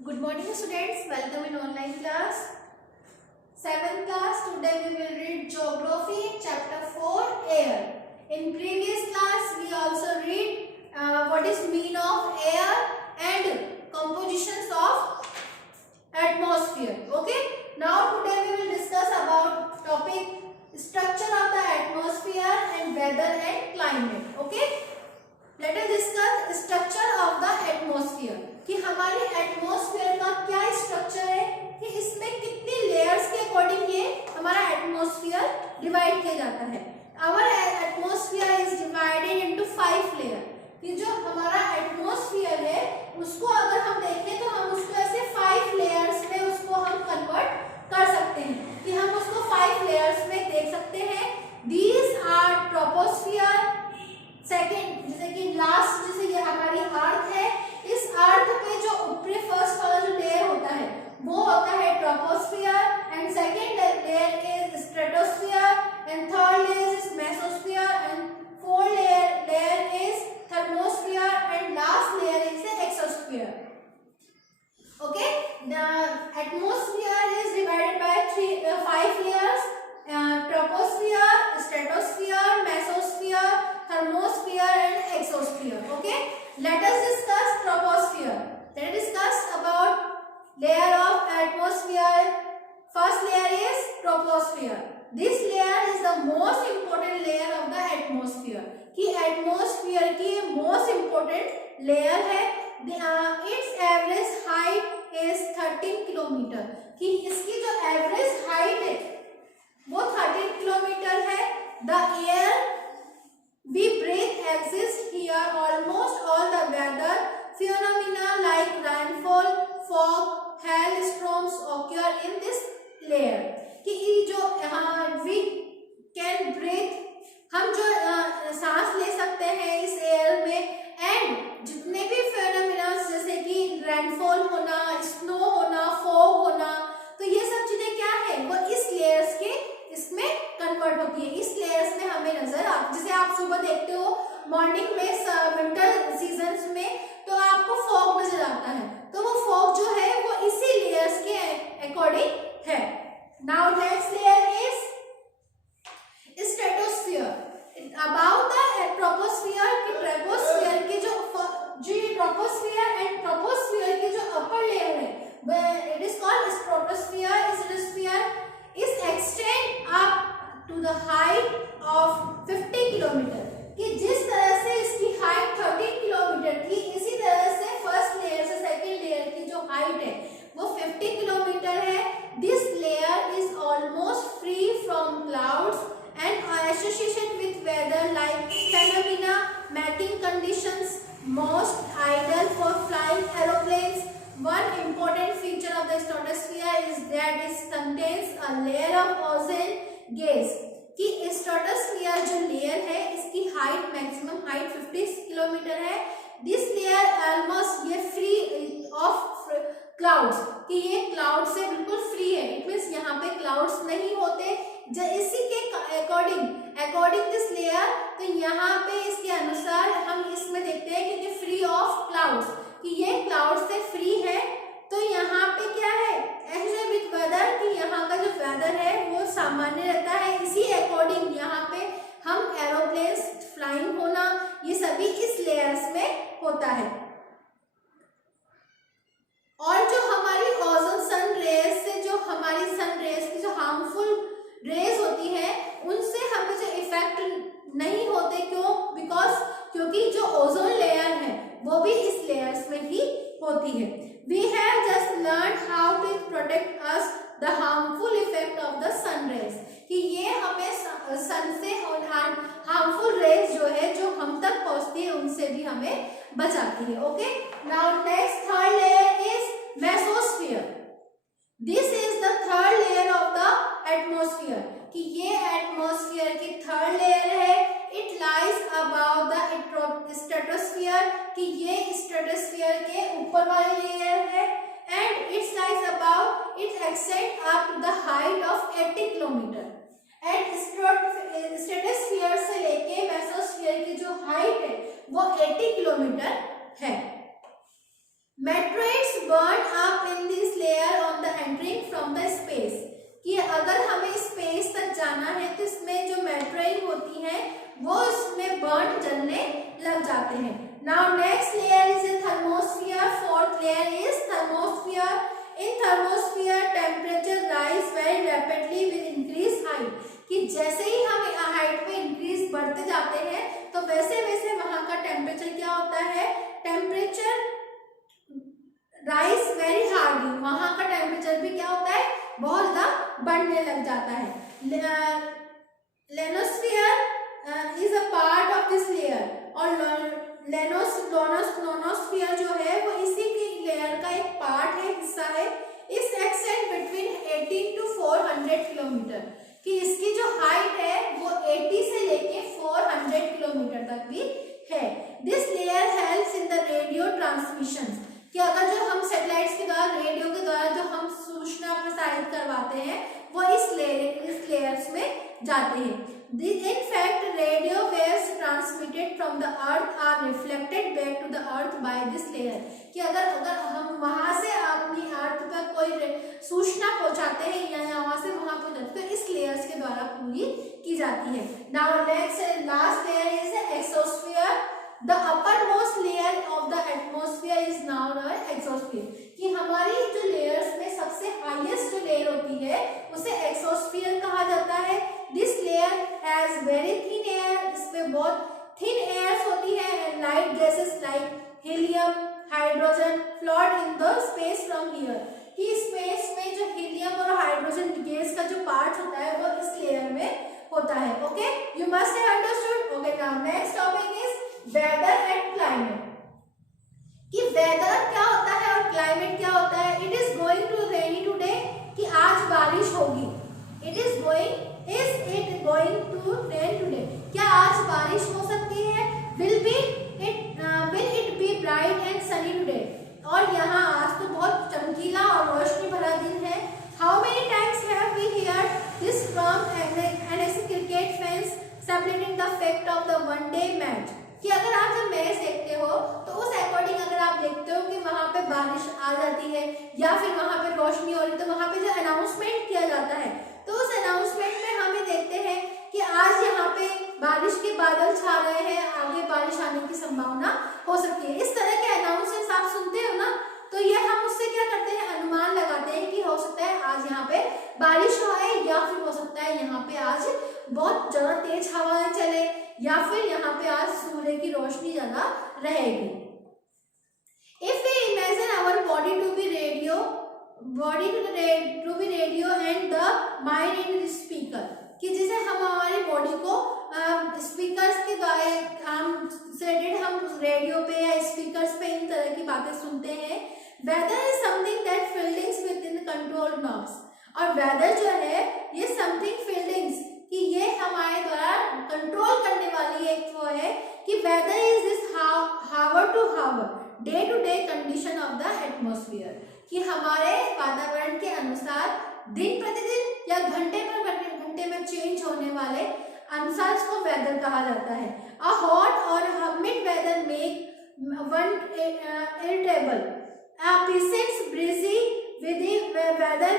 Good morning students, welcome in online class. 7th class, today we will read Geography chapter 4 Air. In previous class we also read what is mean of air and compositions of atmosphere. Okay, now today we will discuss about topic structure of the atmosphere and weather and climate. Okay, let us discuss structure of the atmosphere कि हमारे atmosphere का क्या structure है, कि इसमें कितनी layers के according ये हमारा एटमॉस्फेयर डिवाइड किया जाता है. Our atmosphere is divided into 5 layer. कि जो हमारा एटमॉस्फेयर है उसको अगर हम देखें तो हम उसको ऐसे 5 लेयर्स में उसको हम कन्वर्ट कर सकते हैं कि हम उसको 5 लेयर्स में देख सकते हैं. These are troposphere. सेकेंड जैसे कि लास्ट जैसे ये हमारी अर्थ है, इस अर्थ पे जो ऊपरी फर्स्ट वाला जो लेयर होता है वो होता है troposphere, and second layer is stratosphere, and third layer is mesosphere, and fourth layer is thermosphere, and last layer is exosphere. Okay, the atmosphere is divided by 5 layers: troposphere, stratosphere, mesosphere, thermosphere and exosphere. Okay, let us discuss troposphere. Let us discuss about layer of atmosphere. First layer is troposphere. This layer is the most important layer of the atmosphere. कि atmosphere की most important layer है. Its average height is 13 kilometre. कि इसकी जो average height है वो 13 kilometre है. The air we breathe exists here. Almost all the weather phenomena like rainfall, fog, hailstorms occur in this layer. कि जो we can breathe, हम जो सांस ले सकते हैं इस एयर में, एंड जितने भी फेनोमेना जैसे कि रेनफॉल होना, स्नो होना, फॉग होना, तो ये सब चीजें क्या है वो इस लेयर्स के इसमें कन्वर्ट होती है. इस लेयर्स में हमें नजर जैसे आप सुबह देखते हो मॉर्निंग में विंटर सीजन्स में तो आपको फॉग नजर आता है, तो वो फॉग जो है वो इसी लेयर्स के अकॉर्डिंग है. Now next layer is stratosphere. About the troposphere की ट्रोपोस्फियर के जो ट्रोपोस्फियर एंड ट्रोपोस्फियर की जो अपर लेयर है it is called stratosphere. Stratosphere is extend up to the height of 50 kilometre. कि जिस तरह से इसकी हाइट 13 किलोमीटर थी, इसी तरह से फर्स्ट लेयर से सेकेंड लेयर की जो हाइट है वो 50 किलोमीटर है. This layer is almost free from clouds and association with weather like phenomena making conditions most ideal for flying aeroplanes. One important feature of the stratosphere is that it contains a layer of ozone gas. कि stratosphere जो layer है इसकी height maximum height 50 kilometre है. This layer almost ये free of clouds, कि ये cloud से बिल्कुल फ्री है. इट मींस यहाँ पे क्लाउड्स नहीं होते. इसी के अकॉर्डिंग दिस लेयर, तो यहाँ पे इसके अनुसार हम इसमें देखते हैं क्योंकि फ्री ऑफ क्लाउड्स, कि ये क्लाउड से फ्री है. तो यहाँ पे क्या है ऐसे विथ वेदर, कि यहाँ का जो वेदर है वो सामान्य रहता है. इसी अकॉर्डिंग यहाँ पे हम एरोप्लेन्स फ्लाइंग होना ये सभी इस लेयर्स में होता है. और जो हमारी ओजोन सन रेज से जो हमारी सन रेज की जो हार्मफुल रेज होती है उनसे हमें जो इफेक्ट नहीं होते. क्यों? क्योंकि जो ओजोन लेयर है वो भी इस लेयर्स में ही होती है. We have just learn how to protect us the harmful effect of the sun rays. कि ये हमें सन से हार्मफुल रेज जो है जो हम तक पहुंचती है उनसे भी हमें बचाती है. Okay, now next third layer is mesosphere. This is the third layer of the atmosphere. कि ये एटमॉस्फेयर की थर्ड लेयर है. It lies about the stratosphere. कि ये स्ट्रेटोस्फियर के ऊपर वाली लेयर है, and it's lies about it extend up to the height of 80 kilometre. And stratosphere से लेके मेसोस्फियर की जो हाइट है वो 80 किलोमीटर है. Meteoroids burned up in this layer on the entering from the space, कि अगर हमें स्पेस तक जाना है तो इसमें जो मेटेरियल होती है वो इसमें बर्न जलने लग जाते हैं. Now next layer is a thermosphere. Fourth layer is thermosphere. In thermosphere temperature rise very rapidly with increased height, कि जैसे ही हम हाइट पे इंक्रीज बढ़ते जाते हैं तो वैसे वैसे वहां का टेम्परेचर क्या होता है, टेम्परेचर राइज वेरी हार्डली, वहां का टेम्परेचर भी क्या होता है, बहुत ज्यादा बढ़ने लग जाता है. Ionosphere is a part of this layer, और लोनोस्फीयर जो है वो इसी की लेयर का एक पार्ट है, हिस्सा है. इस एक्सटेंड बिटवीन 18 to 400 किलोमीटर, कि इसकी जो हाइट है वो 80 से लेके 400 किलोमीटर तक भी है. This layer helps in the radio transmission, कि अगर जो हम सैटेलाइट्स के द्वारा, रेडियो के द्वारा जो हम सूचना प्रसारित करवाते हैं वो इस लेयर्स में जाते हैं. In fact, radio waves transmitted from the earth are reflected back to the earth by this layer, कि अगर हम वहां से अपनी अर्थ पर कोई सूचना पहुंचाते हैं या वहां से वहां पहुंचाते हैं तो इस लेयर्स के द्वारा पूरी की जाती है. Now next last layer is exosphere. The uppermost layer of the atmosphere is now known exosphere, कि हमारी जो लेयर्स में सबसे हाईएस्ट जो लेयर होती है उसे एक्सोस्फीयर कहा जाता है. This layer has very thin air, इसमें बहुत थिन एयर्स होती है, and light gases like helium, hydrogen float in the space from here, कि स्पेस में जो हीलियम और हाइड्रोजन गैस का जो पार्ट होता है वो इस लेयर में होता है. Okay, you must have understood. Okay, now next topic is weather and climate, कि वेदर क्या होता है और क्लाइमेट क्या होता है. It is going to rainy today, कि आज बारिश होगी. It is going to rain today, क्या आज बारिश हो सकती है. Will it be bright and sunny today, और यहाँ आज तो बहुत चमकीला और रोशनी भरा दिन है. How many times have we heard this from NSC cricket fans celebrating the fact of the one day match, कि अगर आप जब मैच देखते हो तो उस अकॉर्डिंग अगर आप देखते हो कि वहां पे बारिश आ जाती है या फिर वहां पे रोशनी हो रही, तो वहां पे जो अनाउंसमेंट किया जाता है तो उस अनाउंसमेंट में हम देखते हैं कि आज यहाँ पे बारिश के बादल छा रहे हैं, आगे बारिश आने की संभावना हो सकती है. इस तरह के अनाउंसमेंट्स आप सुनते हो ना, तो ये हम उससे क्या करते हैं, अनुमान लगाते हैं कि हो सकता है आज यहाँ पे बारिश आए, या फिर हो सकता है यहाँ पे आज बहुत ज्यादा तेज हवाएं चले, या फिर यहाँ पे आज सूर्य की रोशनी ज्यादा रहेगी. If we imagine our body to be radio and the mind in speaker, कि जैसे हम हमारी बॉडी को स्पीकर्स के द्वारा हम रेडियो पे या स्पीकर्स पे इन तरह की बातें सुनते हैं. Weather is something that fieldings with in control knobs, और वेदर जो है ये समथिंग फील्डिंग्स, कि ये हमारे द्वारा कंट्रोल करने वाली एक वो है, कि weather is this hour to hour day to day condition of the atmosphere, कि हमारे वातावरण के अनुसार दिन प्रतिदिन या घंटे में चेंज होने वाले अनुसार इसको वेदर कहा जाता है. अ हॉट और humid weather make one irritable, a pleasant breezy weather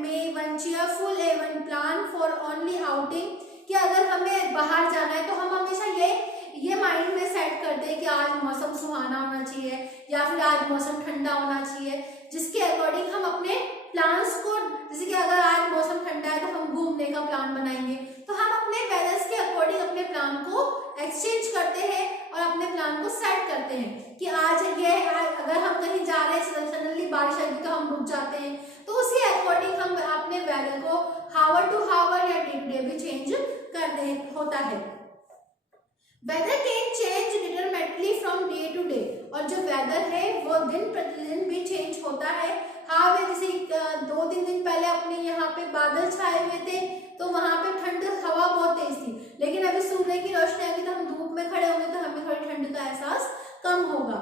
may one cheerful even plan for only outing, कि अगर हमें बाहर जाना है तो हम हमेशा ये माइंड में सेट करते हैं कि आज मौसम सुहाना होना चाहिए या फिर आज मौसम ठंडा होना चाहिए, जिसके अकॉर्डिंग हम अपने प्लान्स को, जैसे कि अगर आज मौसम ठंडा है तो हम घूमने का प्लान बनाएंगे, तो हम अपने वेदर्स के अकॉर्डिंग अपने प्लान को एक्सचेंज करते हैं और अपने प्लान को सेट करते हैं कि आज अगर हम कहीं जा रहे हैं सडनली बारिश आएगी तो हम रुक जाते हैं, तो उसी अकॉर्डिंग हम अपने वेदर को हावर टू हावर या डे टू डे भी चेंज करते होता है. Weather can change determinately from day to day, और जो वेदर है वो दिन प्रतिदिन भी चेंज होता है. हाँ, जैसे 2-3 दिन पहले अपने यहाँ पे बादल छाए हुए थे तो वहां पे ठंड हवा बहुत तेज थी, लेकिन अभी सूर्य की रोशनी आएगी तो हम धूप में खड़े होंगे तो हमें थोड़ी ठंड का एहसास कम होगा.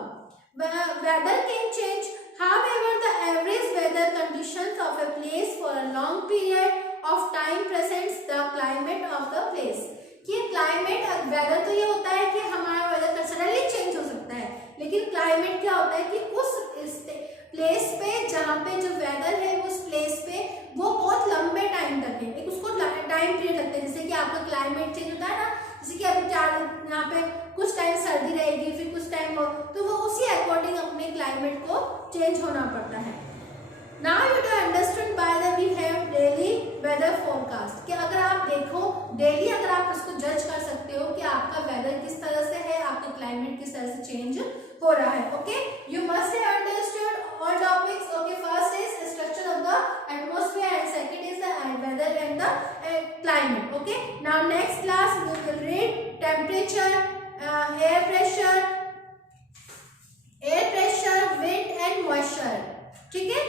Weather can change, however the average weather conditions of a place for a long period of time presents the climate of the place, कि क्लाइमेट वेदर तो ये होता है कि हमारा वेदर सडनली चेंज हो सकता है, लेकिन क्लाइमेट क्या होता है कि उस क्लाइमेट चेंज होता है ना, जैसे कि अभी यहाँ पे कुछ टाइम सर्दी रहेगी, फिर कुछ टाइम तो वो उसी अकॉर्डिंग अपने क्लाइमेट को चेंज होना पड़ता है। Now you can understand by that we have daily weather forecast कि अगर आप देखो डेली, अगर आप इसको जज कर सकते हो कि आपका वेदर किस तरह से है, आपका क्लाइमेट किस तरह से चेंज हो रहा है। Okay, you must have understood all topics. Okay, first is structure of the atmosphere and second is the weather and the climate. Okay, now next class we will read temperature, air pressure, wind and moisture. ठीक है,